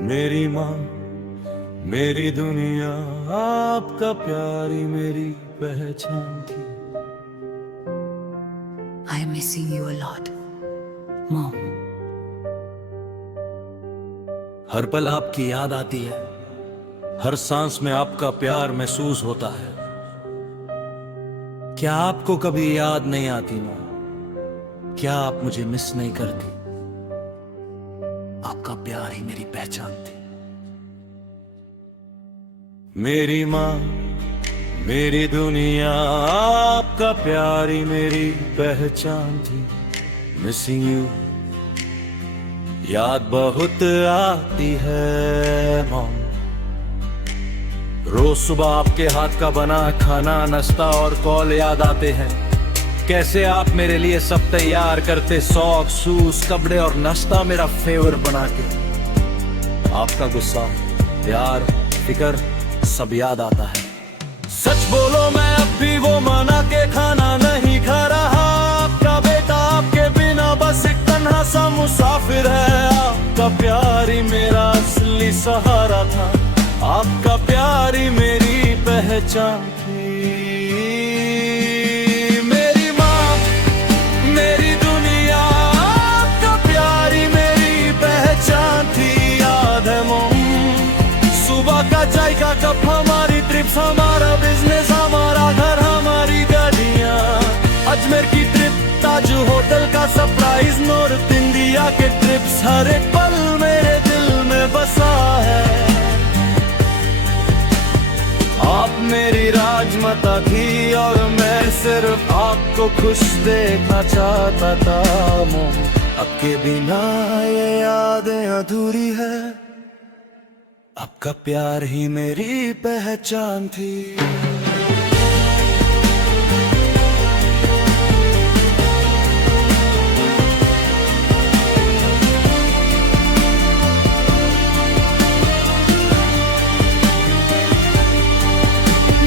मेरी माँ, मेरी दुनिया, आपका प्यारी मेरी पहचान थी। I am missing you a lot, Mom. हर पल आपकी याद आती है, हर सांस में आपका प्यार महसूस होता है। क्या आपको कभी याद नहीं आती माँ? क्या आप मुझे मिस नहीं करती? आपका प्यार ही मेरी पहचान थी। मेरी माँ, मेरी दुनिया, आपका प्यार ही मेरी पहचान थी। मिसिंग यू, याद बहुत आती है मॉम। रोज सुबह आपके हाथ का बना खाना, नाश्ता और कॉल याद आते हैं। कैसे आप मेरे लिए सब तैयार करते, सॉक्स, शूज, कपड़े और नाश्ता मेरा फेवर बना के। आपका गुस्सा, प्यार, फिक्र सब याद आता है। सच बोलो मैं अब भी वो मना के खाना नहीं खा रहा। आपका बेटा आपके बिना बस एक तन्हा सा मुसाफिर है। आपका प्यार ही मेरा असली सहारा था। आपका प्यार ही मेरी पहचान थी। मेरी माँ, मेरी दुनिया, आपका प्यार ही मेरी पहचान थी। याद है मोम, सुबह का चाय का कप, हमारी ट्रिप्स, हमारा बिजनेस, हमारा घर, हमारी गाड़ियाँ। अजमेर की ट्रिप, ताज होटल का सरप्राइज, नॉर्थ इंडिया के ट्रिप्स, हर एक पल मेरे दिल में बसा है। आप मेरी राजमाता थी और मैं सिर्फ आपको खुश देखना चाहता था मोम। आपके बिना ये यादें अधूरी है। आपका प्यार ही मेरी पहचान थी।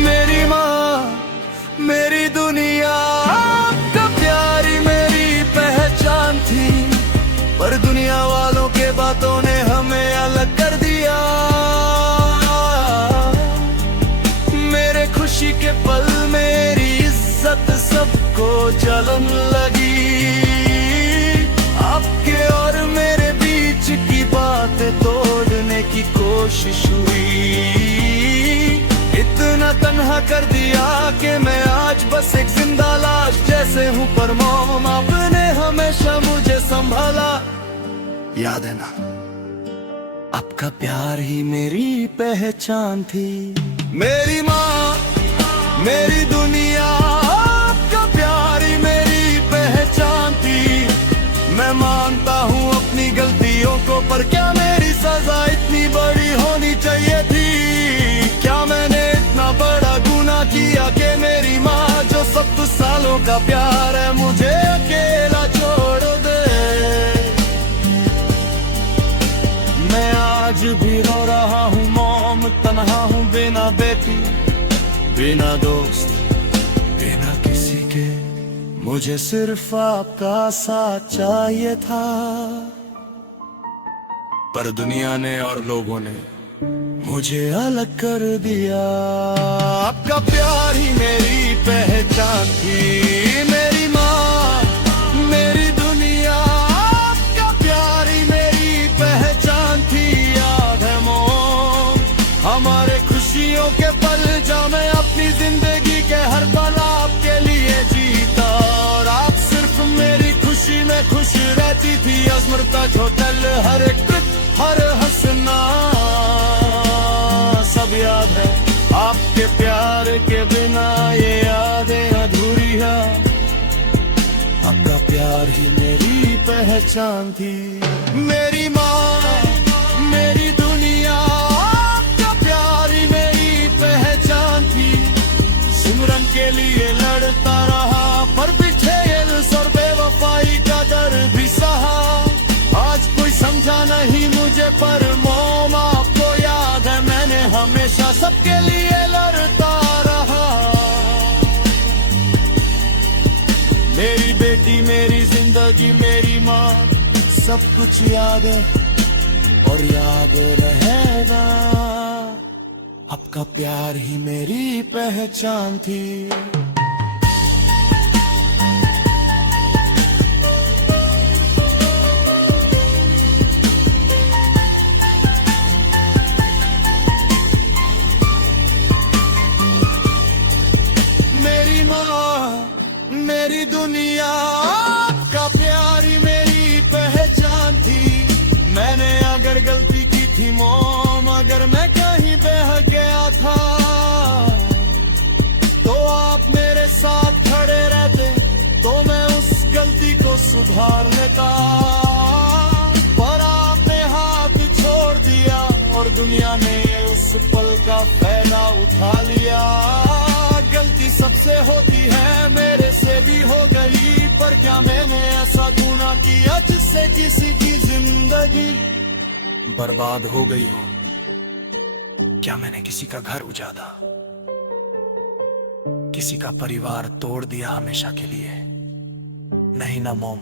मेरी माँ, मेरी दुनिया, आपका प्यार ही मेरी पहचान थी। पर दुनिया वालों के बातों ने हमें अलग कर दिया। मेरे खुशी के पल, मेरी इज्जत सबको जलन लगी। आपके और मेरे बीच की बातें तोड़ने की कोशिश हुई। इतना तन्हा कर दिया कि मैं आज बस एक जिंदा लाश जैसे हूँ। पर मॉम, आपने हमेशा मुझे संभाला। याद है ना, आपका प्यार ही मेरी पहचान थी। मेरी माँ, मेरी दुनिया, आपका प्यार ही मेरी पहचान थी। मैं मानता हूँ अपनी गलतियों को, पर क्या मेरी सजा इतनी बड़ी होनी चाहिए थी? क्या मैंने इतना बड़ा गुनाह किया कि मेरी माँ जो 7 सालों का प्यार है मुझे अकेला छोड़ दे? मैं आज भी रो रहा हूँ मॉम, तन्हा हूँ बिना बेटी, बिना दोस्त, बिना किसी के। मुझे सिर्फ आपका साथ चाहिए था। पर दुनिया ने और लोगों ने मुझे अलग कर दिया। आपका प्यार ही मेरी पहचान थी। मेरी माँ, मेरी दुनिया, आपका प्यार ही मेरी पहचान थी। याद है मोम, हमारे खुशियों के पल, जहाँ मैं अपनी जिंदगी के हर पल आपके लिए जीता। और आप सिर्फ मेरी खुशी में खुश रहती थी। अजमेर ताज होटल, हर एक ट्रिप, हर हंसना सब याद है। आपके प्यार के बिना ये यादें अधूरी है। आपका प्यार ही मेरी पहचान थी। मेरी माँ, मेरी दुनिया, आपका प्यार ही मेरी पहचान थी। सिमरन के लिए लड़ता रहा, पर पीछे इल्स और बेवफाई का दर्द भी सहा। आज कोई समझा नहीं मुझे, पर मॉम आपको याद है मैंने हमेशा सबके लिए लड़ता रहा। मेरी बेटी, मेरी जिंदगी, मेरी माँ, सब कुछ याद है। और याद रहेगा। आपका प्यार ही मेरी पहचान थी। मेरी माँ, मेरी दुनिया, आपका प्यार ही मेरी पहचान थी। मैंने अगर गलती की थी मॉम, अगर मैं कहीं बह गया था, तो आप मेरे साथ खड़े रहते तो मैं उस गलती को सुधार लेता। पर आपने हाथ छोड़ दिया और दुनिया ने उस पल का फायदा उठा लिया। गलती सबसे होती है, मेरे से भी हो गई, पर क्या मैंने ऐसा गुनाह किया जिससे किसी की जिंदगी बर्बाद हो गई हो? क्या मैंने किसी का घर उजाड़ा, किसी का परिवार तोड़ दिया हमेशा के लिए? नहीं ना मॉम,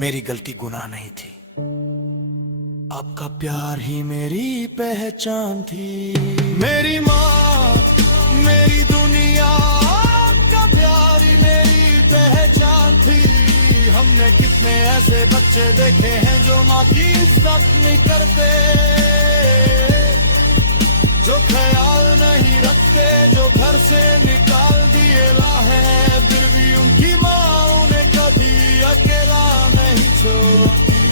मेरी गलती गुनाह नहीं थी। आपका प्यार ही मेरी पहचान थी। मेरी माँ, मेरी दुनिया, आपका प्यार ही मेरी पहचान थी। हमने कितने ऐसे बच्चे देखे हैं जो माँ की इज्जत नहीं करते, जो ख्याल नहीं रखते, जो घर से निकाल दिए है, फिर भी उनकी माँ उन्हें कभी अकेला नहीं छोड़ती।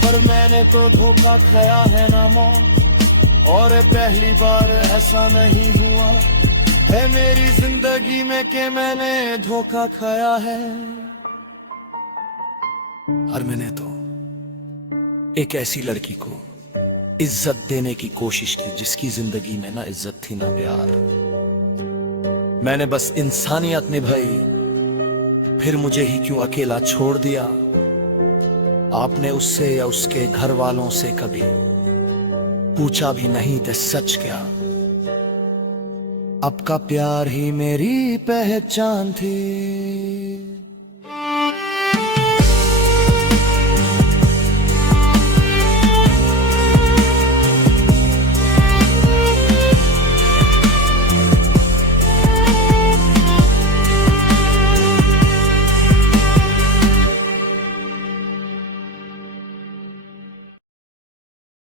पर मैंने तो धोखा खाया है ना माँ, और पहली बार ऐसा नहीं हुआ है मेरी जिंदगी में कि मैंने धोखा खाया है। और मैंने तो एक ऐसी लड़की को इज्जत देने की कोशिश की जिसकी जिंदगी में ना इज्जत थी ना प्यार। मैंने बस इंसानियत निभाई, फिर मुझे ही क्यों अकेला छोड़ दिया? आपने उससे या उसके घर वालों से कभी पूछा भी नहीं थे सच क्या? आपका प्यार ही मेरी पहचान थी।